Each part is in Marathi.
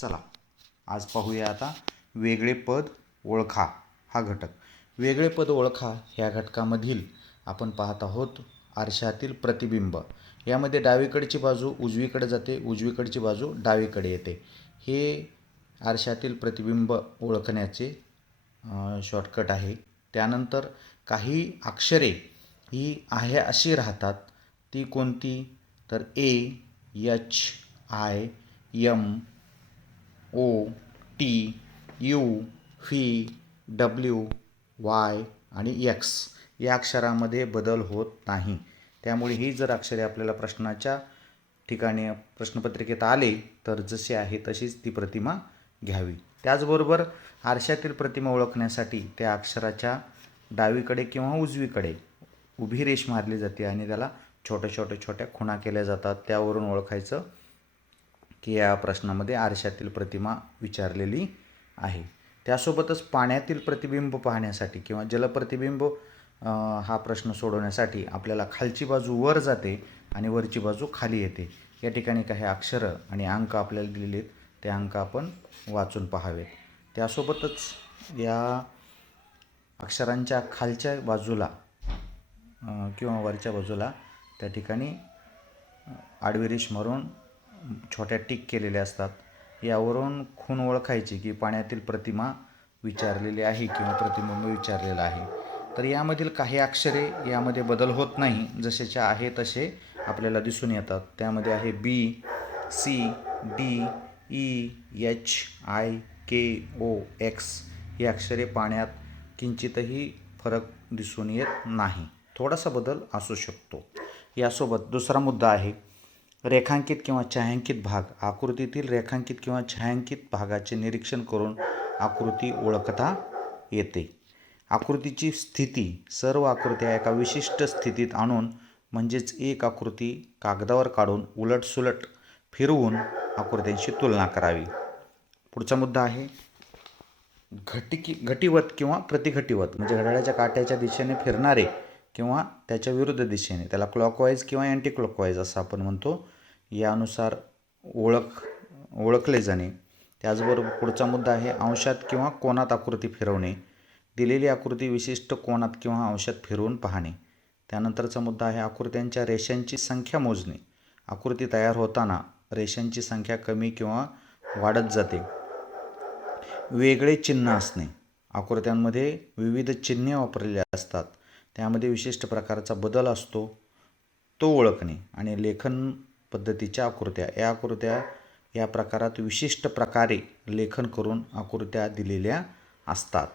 चला आज पाहूया आता वेगळे पद ओळखा हा घटक. वेगळे पद ओळखा ह्या घटकामधील आपण पाहत आहोत आरशातील प्रतिबिंब. यामध्ये डावीकडची बाजू उजवीकडे जाते, उजवीकडची बाजू डावीकडे येते. हे आरशातील प्रतिबिंब ओळखण्याचे शॉर्टकट आहे. त्यानंतर काही अक्षरे ही आहे अशी राहतात. ती कोणती? तर A, H, I, M, O, T, U, V, W, Y आणि एक्स या अक्षरामध्ये बदल होत नाही. त्यामुळे ही जर अक्षरे आपल्याला प्रश्नाच्या ठिकाणी प्रश्नपत्रिकेत आले तर जसे आहे तशीच ती प्रतिमा घ्यावी. त्याचबरोबर आरशातील प्रतिमा ओळखण्यासाठी त्या अक्षराच्या डावीकडे किंवा उजवीकडे उभी रेष मारली जाते आणि त्याला छोट्या खुणा केल्या जातात. त्यावरून ओळखायचं की या प्रश्नामध्ये आरशातील प्रतिमा विचारलेली आहे. त्यासोबतच पाण्यातील प्रतिबिंब पाहण्यासाठी किंवा जलप्रतिबिंब हा प्रश्न सोडवण्यासाठी आपल्याला खालची बाजू वर जाते आणि वरची बाजू खाली येते. या ठिकाणी काही अक्षरं आणि अंक आपल्याला दिलेले आहेत, ते अंक आपण वाचून पाहावेत. त्यासोबतच या अक्षरांच्या खालच्या बाजूला किंवा वरच्या बाजूला त्या ठिकाणी आडवी रेष मारून छोट्या टिक केलेल्या असतात. यावरून खूण ओळखायची की पाण्यातील प्रतिमा विचारलेली आहे किंवा प्रतिबिंब विचारलेलं आहे. तर यामधील काही अक्षरे यामध्ये बदल होत नाही, जसेच्या आहे तसे आपल्याला दिसून येतात. त्यामध्ये आहे B, C, D, E, H, I, K, O, X ही अक्षरे पाण्यात किंचितही फरक दिसून येत नाही. थोडासा बदल असू शकतो. यासोबत दुसरा मुद्दा आहे रेखांकित किंवा छायांकित भाग. आकृतीतील रेखांकित किंवा छायांकित भागाचे निरीक्षण करून आकृती ओळखता येते. आकृतीची स्थिती. सर्व आकृत्या एका विशिष्ट स्थितीत आणून म्हणजेच एक आकृती कागदावर काढून उलटसुलट फिरवून आकृत्यांशी तुलना करावी. पुढचा मुद्दा आहे घटिवत किंवा प्रतिघटिवत, म्हणजे घड्याळाच्या काट्याच्या दिशेने फिरणारे किंवा त्याच्या विरुद्ध दिशेने, त्याला क्लॉकवाईज किंवा अँटी क्लॉकवाईज असं आपण म्हणतो, यानुसार ओळखले जाणे. त्याचबरोबर पुढचा मुद्दा आहे अंशात किंवा कोनात आकृती फिरवणे. दिलेली आकृती विशिष्ट कोनात किंवा अंशात फिरवून पाहणे. त्यानंतरचा मुद्दा आहे आकृत्यांच्या रेषांची संख्या मोजणे. आकृती तयार होताना रेषांची संख्या कमी किंवा वाढत जाते. वेगळे चिन्ह असणे. आकृत्यांमध्ये विविध चिन्हे वापरलेली असतात, त्यामध्ये विशिष्ट प्रकारचा बदल असतो, तो ओळखणे. आणि लेखन पद्धतीच्या आकृत्या. या आकृत्या या प्रकारात विशिष्ट प्रकारे लेखन करून आकृत्या दिलेल्या असतात.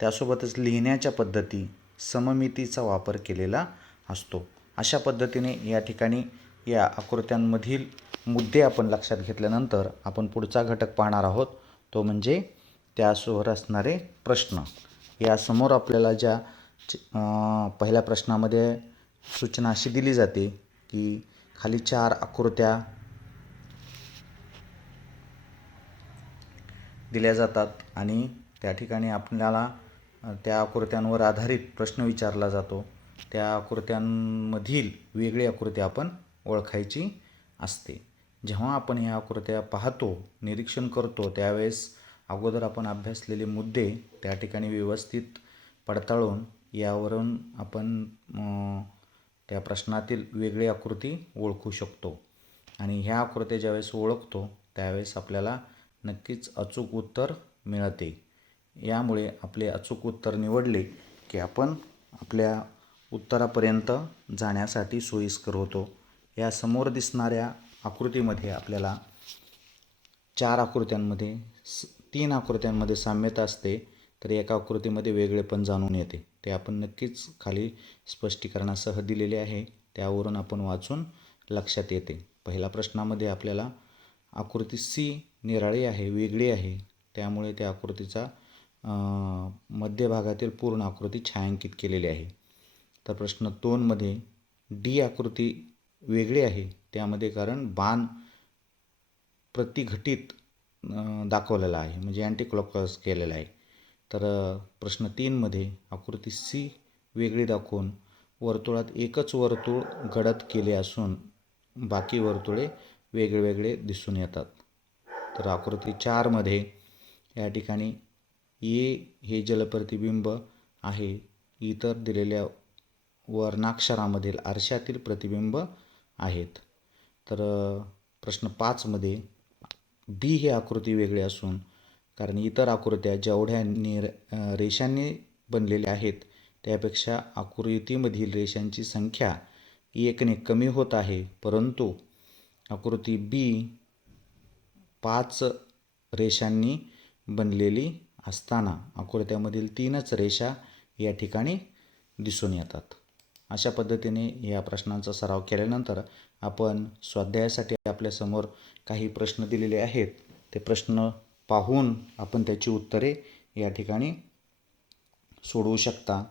त्यासोबतच लिहिण्याच्या पद्धती, सममितीचा वापर केलेला असतो. अशा पद्धतीने या ठिकाणी या आकृत्यांमधील मुद्दे आपण लक्षात घेतल्यानंतर आपण पुढचा घटक पाहणार आहोत, तो म्हणजे त्यासोबत असणारे प्रश्न. यासमोर आपल्याला ज्या पहिल्या प्रश्नामध्ये सूचना अशी दिली जाते की खाली 4 आकृत्या दिल्या जातात आणि त्या ठिकाणी आपल्याला त्या आकृत्यांवर आधारित प्रश्न विचारला जातो. त्या आकृत्यांमधील वेगळी आकृती आपण ओळखायची असते. जेव्हा आपण ह्या आकृत्या पाहतो, निरीक्षण करतो, त्यावेळेस अगोदर आपण अभ्यासलेले मुद्दे त्या ठिकाणी व्यवस्थित पडताळून यावरून आपण त्या प्रश्नातील वेगळी आकृती ओळखू शकतो. आणि ह्या आकृत्या ज्यावेळेस ओळखतो त्यावेळेस आपल्याला नक्कीच अचूक उत्तर मिळते. यामुळे आपले अचूक उत्तर निवडले की आपण आपल्या उत्तरापर्यंत जाण्यासाठी सोयीस्कर होतो. या समोर दिसणाऱ्या आकृतीमध्ये आपल्याला 4 आकृत्यांमध्ये 3 आकृत्यांमध्ये साम्यता असते, तर एका आकृतीमध्ये वेगळेपण जाणून येते. ते आपण नक्कीच खाली स्पष्टीकरणासह दिलेले आहे, त्यावरून आपण वाचून लक्षात येते. पहिल्या प्रश्नामध्ये आपल्याला आकृती सी निराळी आहे, वेगळी आहे, त्यामुळे त्या आकृतीचा मध्यभागातील पूर्ण आकृती छायांकित केलेली आहे. तर प्रश्न 2मध्ये डी आकृती वेगळी आहे, त्यामध्ये कारण बाण प्रतिघटित दाखवलेला आहे, म्हणजे अँटी क्लॉकवाईज केलेला आहे. तर प्रश्न 3मध्ये आकृती सी वेगळी दाखवून वर्तुळात एकच वर्तुळ गडद केले असून बाकी वर्तुळे वेगळे दिसून येतात. तर आकृती 4मध्ये या ठिकाणी ए हे जलप्रतिबिंब आहे. इतर दिलेल्या वर्णाक्षरामधील आरशातील प्रतिबिंब आहेत. तर प्रश्न 5मध्ये बी ही आकृती वेगळी असून कारण इतर आकृत्या जेवढ्या रेषांनी बनलेल्या आहेत त्यापेक्षा आकृतीमधील रेषांची संख्या 1ने कमी होत आहे, परंतु आकृती बी 5 रेषांनी बनलेली असताना आकृत्यामधील 3च रेषा या ठिकाणी दिसून येतात. अशा पद्धतीने या प्रश्नांचा सराव केल्यानंतर आपण स्वाध्यायासाठी आपल्यासमोर काही प्रश्न दिलेले आहेत. ते प्रश्न पाहून आपण त्याची उत्तरे या ठिकाणी सोडवू शकता.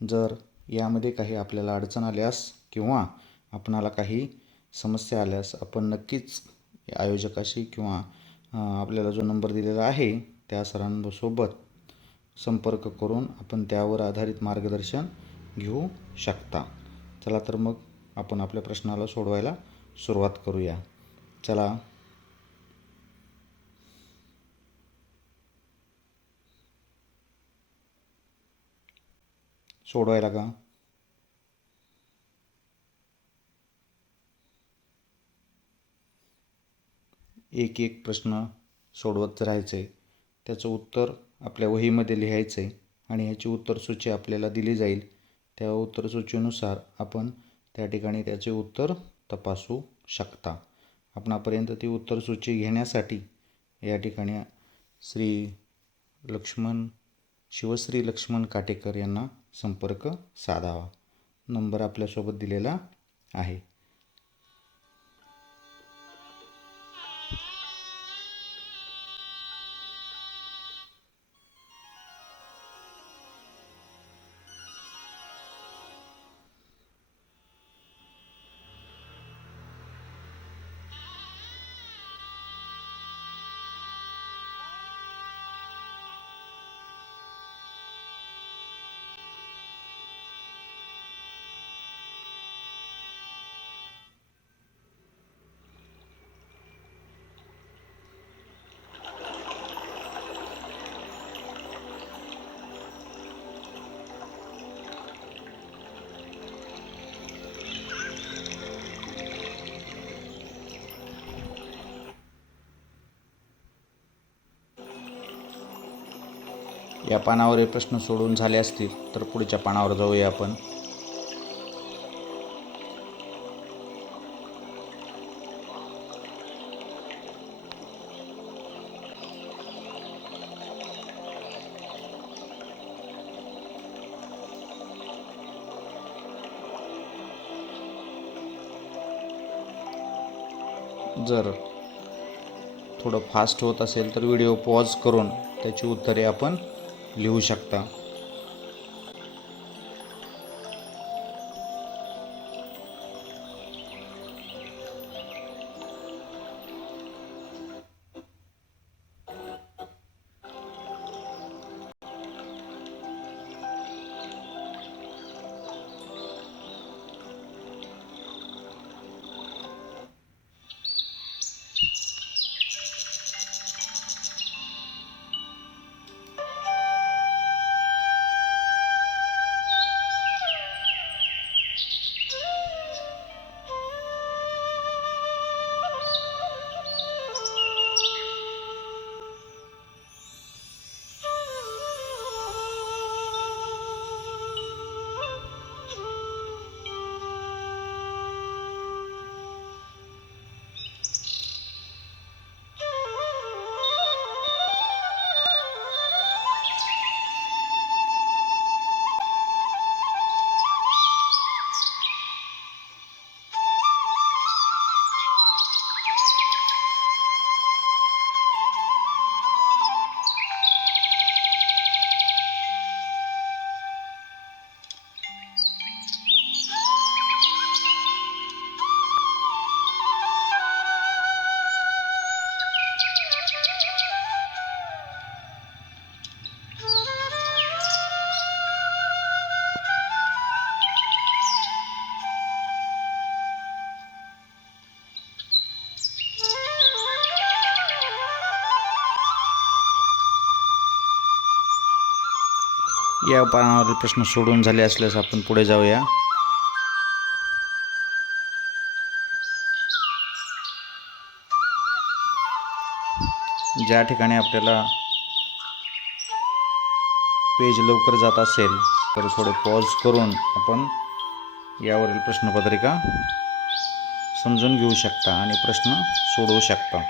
जर यामध्ये काही आपल्याला अडचण आल्यास किंवा आपणाला काही समस्या आल्यास आपण नक्कीच आयोजकाशी किंवा आपल्याला जो नंबर दिलेला आहे त्या सरांसोबत संपर्क करून आपण त्यावर आधारित मार्गदर्शन घेऊ शकता. चला तर मग आपण आपल्या प्रश्नाला सोडवायला सुरुवात करूया. चला सोडवायला का एक एक प्रश्न सोडवत राहायचं आहे. त्याचं उत्तर आपल्या वहीमध्ये लिहायचं आहे आणि ह्याची उत्तरसूची आपल्याला दिली जाईल. त्या उत्तरसूचीनुसार आपण त्या ठिकाणी त्याचे उत्तर तपासू शकता. आपणापर्यंत ती उत्तरसूची घेण्यासाठी या ठिकाणी शिवश्री लक्ष्मण काटेकर यांना संपर्क साधावा. नंबर आपल्यासोबत दिलेला आहे. या पानावर हे प्रश्न सोडून झाले असतील तर पुढच्या पानावर जाऊया आपण. जर थोडं फास्ट होत असेल तर व्हिडिओ पॉज करून त्याची उत्तरे आपण लिहू शकता. या पानावरील प्रश्न सोडून झाले असल्यास आपण पुढे जाऊया. ज्या ठिकाणी आपल्याला पेज लवकर जात असेल तर थोडे पॉज करून आपण यावरील प्रश्नपत्रिका समजून घेऊ शकता आणि प्रश्न सोडवू शकता.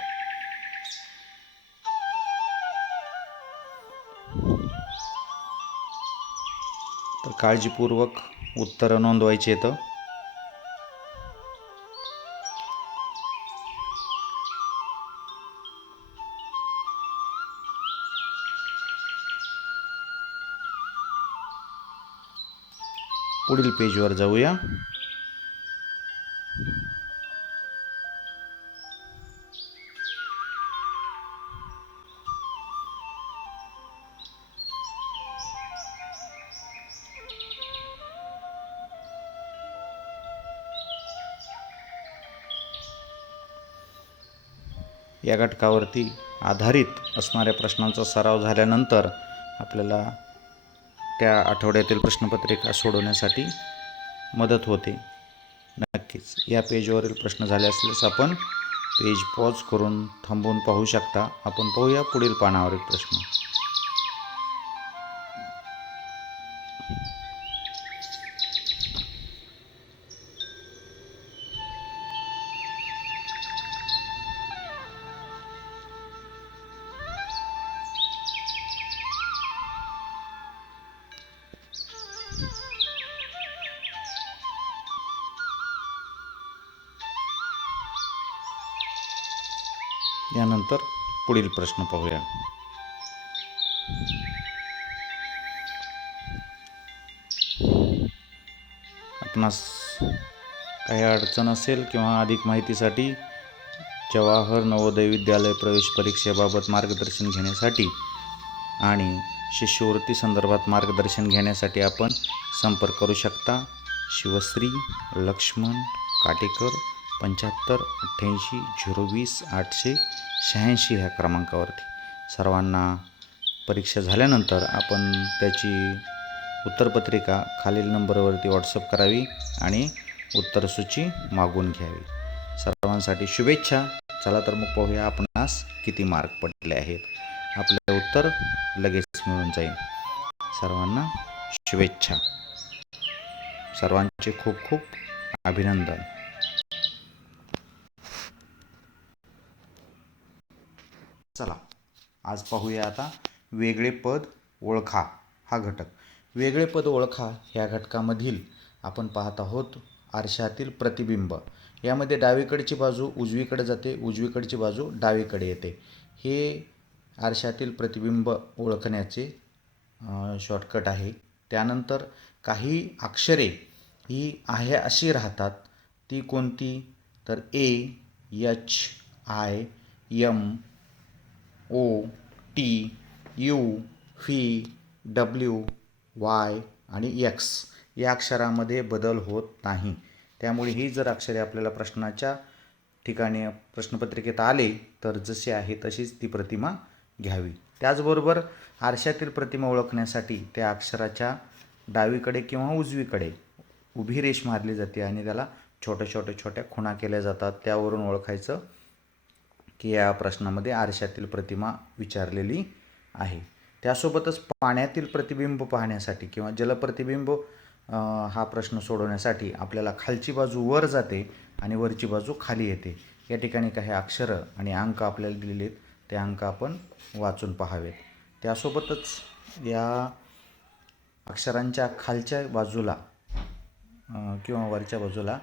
तर काळजीपूर्वक उत्तरं नोंदवायची आहेत. पुढील पेजवर जाऊया. या घटकावरती आधारित असणाऱ्या प्रश्नांचा सराव झाल्यानंतर आपल्याला त्या आठवड्यातील प्रश्नपत्रिका सोडवण्यासाठी मदत होते. नक्कीच या पेजवरील प्रश्न झाले असल्यास आपण पेज पॉज करून थांबवून पाहू शकता. आपण पाहूया पुढील पानावरील प्रश्न. यानंतर पुढील प्रश्न पाहूया. आपणास काही अडचण असेल किंवा अधिक माहितीसाठी जवाहर नवोदय विद्यालय प्रवेश परीक्षेबाबत मार्गदर्शन घेण्यासाठी आणि शिष्यवृत्ती संदर्भात मार्गदर्शन घेण्यासाठी आपण संपर्क करू शकता. शिवश्री लक्ष्मण काटेकर 75 88 020 886 ह्या क्रमांकावरती. सर्वांना परीक्षा झाल्यानंतर आपण त्याची उत्तरपत्रिका खालील नंबरवरती व्हॉट्सअप करावी आणि उत्तरसूची मागून घ्यावी. सर्वांसाठी शुभेच्छा. चला तर मग पाहूया आपणास किती मार्क पडले आहेत. आपले उत्तर लगेच मिळून जाईल. सर्वांना शुभेच्छा. सर्वांचे खूप खूप अभिनंदन. चला आज पाहूया आता वेगळे पद ओळखा हा घटक. वेगळे पद ओळखा ह्या घटकामधील आपण पाहत आहोत आरशातील प्रतिबिंब. यामध्ये डावीकडची बाजू उजवीकडे जाते, उजवीकडची बाजू डावीकडे येते. हे आरशातील प्रतिबिंब ओळखण्याचे शॉर्टकट आहे. त्यानंतर काही अक्षरे ही आहे अशी राहतात. ती कोणती तर AHI MOT U V W Y आणि X या अक्षरामध्ये बदल होत नाही. त्यामुळे ही जर अक्षरे आपल्याला प्रश्नाच्या ठिकाणी प्रश्नपत्रिकेत आले तर जसे आहे तशीच ती प्रतिमा घ्यावी. त्याचबरोबर आरशातील प्रतिमा ओळखण्यासाठी त्या अक्षराच्या डावीकडे किंवा उजवीकडे उभी रेष मारली जाते आणि त्याला छोट्या खुणा केल्या जातात. त्यावरून ओळखायचं की या प्रश्नामध्ये आरशातील प्रतिमा विचारलेली आहे. त्यासोबतच पाण्यातील प्रतिबिंब पाहण्यासाठी किंवा जलप्रतिबिंब हा प्रश्न सोडवण्यासाठी आपल्याला खालची बाजू वर जाते आणि वरची बाजू खाली येते. या ठिकाणी काही अक्षरं आणि अंक आपल्याला दिलेले आहेत. ते अंक आपण वाचून पाहावेत. त्यासोबतच या अक्षरांच्या खालच्या बाजूला किंवा वरच्या बाजूला